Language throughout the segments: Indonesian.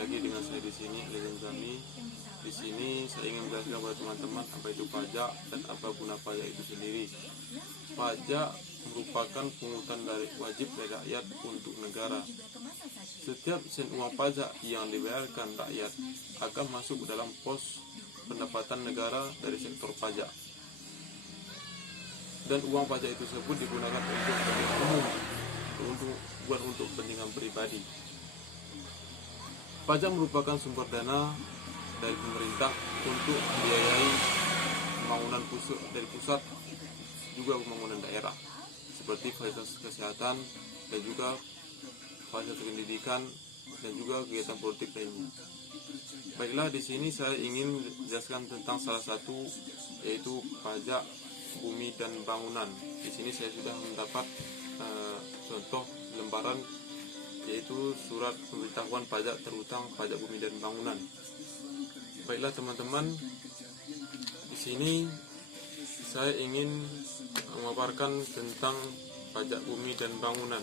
lagi dengan saya di sini, Lezan Zami. Di sini saya ingin menjelaskan kepada teman-teman apa itu pajak dan apa guna pajak itu sendiri. Pajak merupakan pungutan dari wajib dari rakyat untuk negara. Setiap sen uang pajak yang dibayarkan rakyat akan masuk ke dalam pos pendapatan negara dari sektor pajak. Dan uang pajak itu tersebut digunakan untuk kepentingan umum, bukan untuk kepentingan pribadi. Pajak merupakan sumber dana dari pemerintah untuk membiayai pembangunan pusat juga pembangunan daerah, seperti fasilitas kesehatan dan juga fasilitas pendidikan dan juga kegiatan politik lainnya. Baiklah, di sini saya ingin menjelaskan tentang salah satu, yaitu pajak bumi dan bangunan. Di sini saya sudah mendapat contoh lembaran, yaitu surat pemberitahuan pajak terutang pajak bumi dan bangunan. Baiklah teman-teman, di sini saya ingin memaparkan tentang pajak bumi dan bangunan.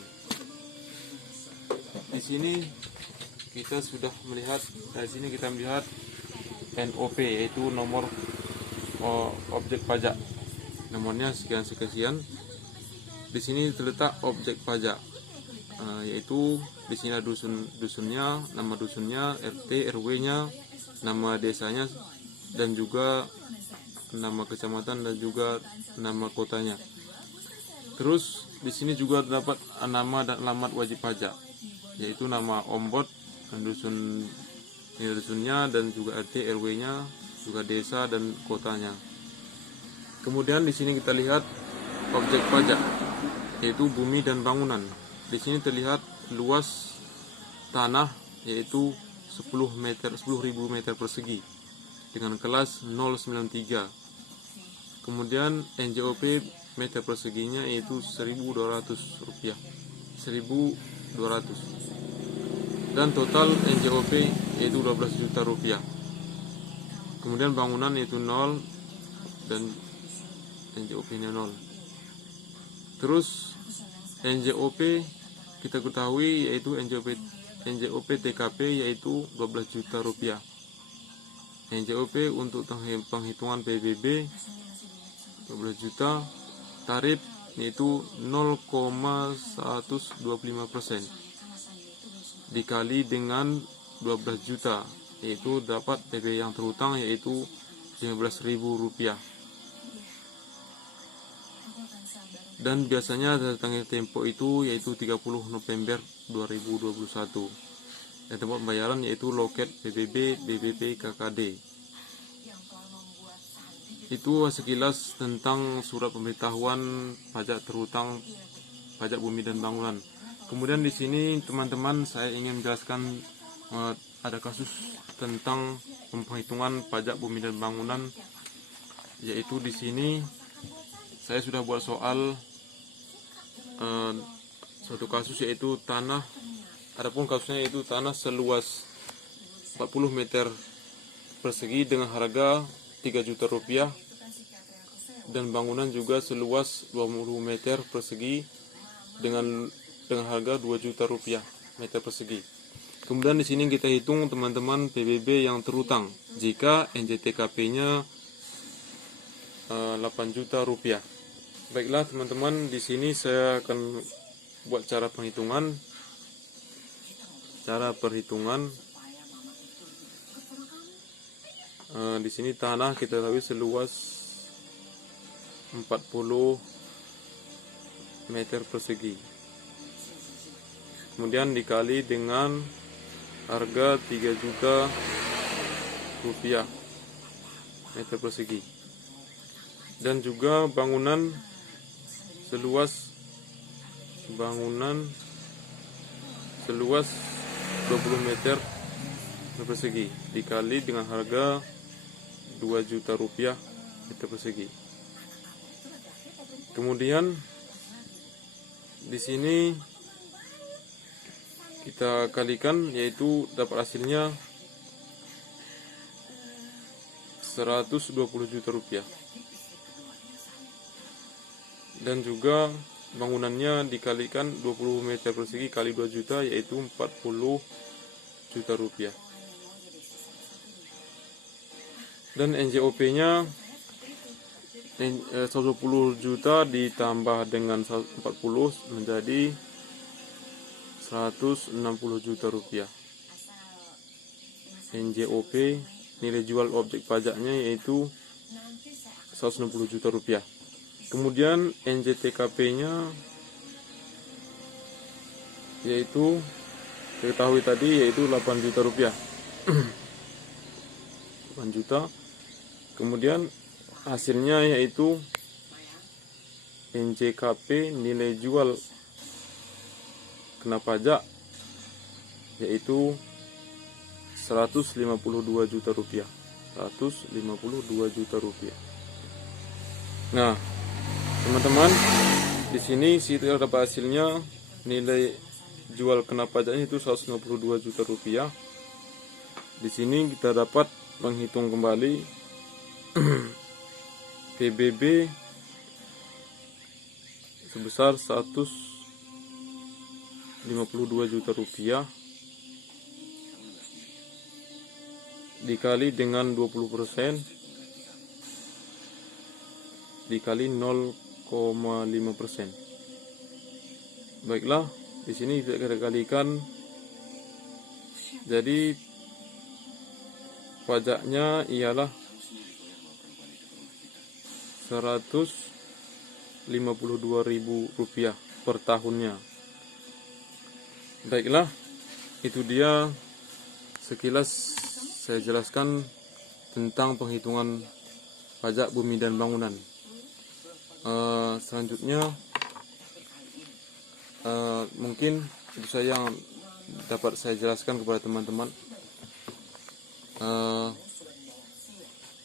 Di sini kita sudah melihat, dari sini kita melihat NOP, yaitu nomor objek pajak. Nomornya sekian. Di sini terletak objek pajak, yaitu di sini ada dusunnya, nama dusunnya, RT, RW-nya, nama desanya, dan juga nama kecamatan dan juga nama kotanya. Terus di sini juga terdapat nama dan alamat wajib pajak, yaitu nama ombud dan dusunnya, dan juga RT, RW-nya, juga desa dan kotanya. Kemudian di sini kita lihat objek pajak, yaitu bumi dan bangunan. Di sini terlihat luas tanah, yaitu 10.000 meter persegi dengan kelas 093. Kemudian NJOP meter perseginya yaitu 1.200 rupiah, 1.200. Dan total NJOP yaitu 12 juta rupiah. Kemudian bangunan yaitu 0 dan NJOP-nya 0. Terus NJOP kita ketahui yaitu NJOP TKP yaitu 12 juta rupiah. NJOP untuk penghitungan PBB 12 juta. Tarif yaitu 0,125% dikali dengan 12 juta, yaitu dapat PBB yang terhutang yaitu 15.000 rupiah. Dan biasanya tanggal tempo itu yaitu 30 November 2021. Dan tempat pembayaran yaitu loket PBB, BBP, KKD. Itu sekilas tentang surat pemberitahuan pajak terhutang pajak bumi dan bangunan. Kemudian di sini teman-teman saya ingin menjelaskan ada kasus tentang penghitungan pajak bumi dan bangunan, yaitu di sini saya sudah buat soal suatu kasus yaitu tanah. Adapun kasusnya yaitu tanah seluas 40 meter persegi dengan harga 3 juta rupiah dan bangunan juga seluas 20 meter persegi dengan harga 2 juta rupiah meter persegi. Kemudian di sini kita hitung teman-teman PBB yang terhutang jika NJTKP-nya 8 juta rupiah. Baiklah teman-teman, di sini saya akan buat cara perhitungan. Di sini tanah kita tahu seluas 40 meter persegi. Kemudian dikali dengan harga 3 juta rupiah meter persegi. Dan juga bangunan seluas 20 meter persegi dikali dengan harga 2 juta rupiah meter persegi. Kemudian di sini kita kalikan, yaitu dapat hasilnya 120 juta rupiah. Dan juga bangunannya dikalikan 20 meter persegi kali 2 juta yaitu 40 juta rupiah. Dan NJOP-nya 120 juta ditambah dengan 40 menjadi 160 juta rupiah. NJOP nilai jual objek pajaknya yaitu 160 juta rupiah. Kemudian NJTKP-nya yaitu diketahui tadi yaitu 8 juta rupiah. 8 juta. Kemudian hasilnya yaitu NJKP nilai jual kena pajak yaitu 152 juta rupiah. 152 juta rupiah. Nah, teman-teman, di sini kita dapat hasilnya nilai jual kena pajaknya itu 152 juta rupiah. Di sini kita dapat menghitung kembali PBB sebesar 152 juta rupiah dikali dengan 20% dikali 0,5%. Baiklah, di sini kita kalikan, jadi pajaknya ialah 152.000 rupiah per tahunnya. Baiklah, itu dia sekilas saya jelaskan tentang penghitungan pajak bumi dan bangunan. Selanjutnya mungkin itu saya yang dapat saya jelaskan kepada teman-teman.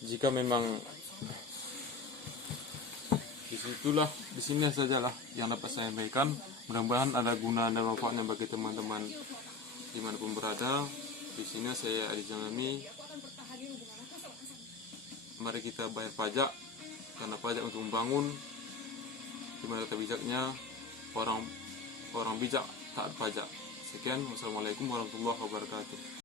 Jika memang di sini sajalah yang dapat saya sampaikan. Mudah-mudahan ada guna dan manfaatnya bagi teman-teman dimanapun berada. Di sini saya Adi Janami. Mari kita bayar pajak, karena pajak untuk membangun. Dimana kata bijaknya, orang bijak taat pajak. Sekian, wassalamualaikum warahmatullahi wabarakatuh.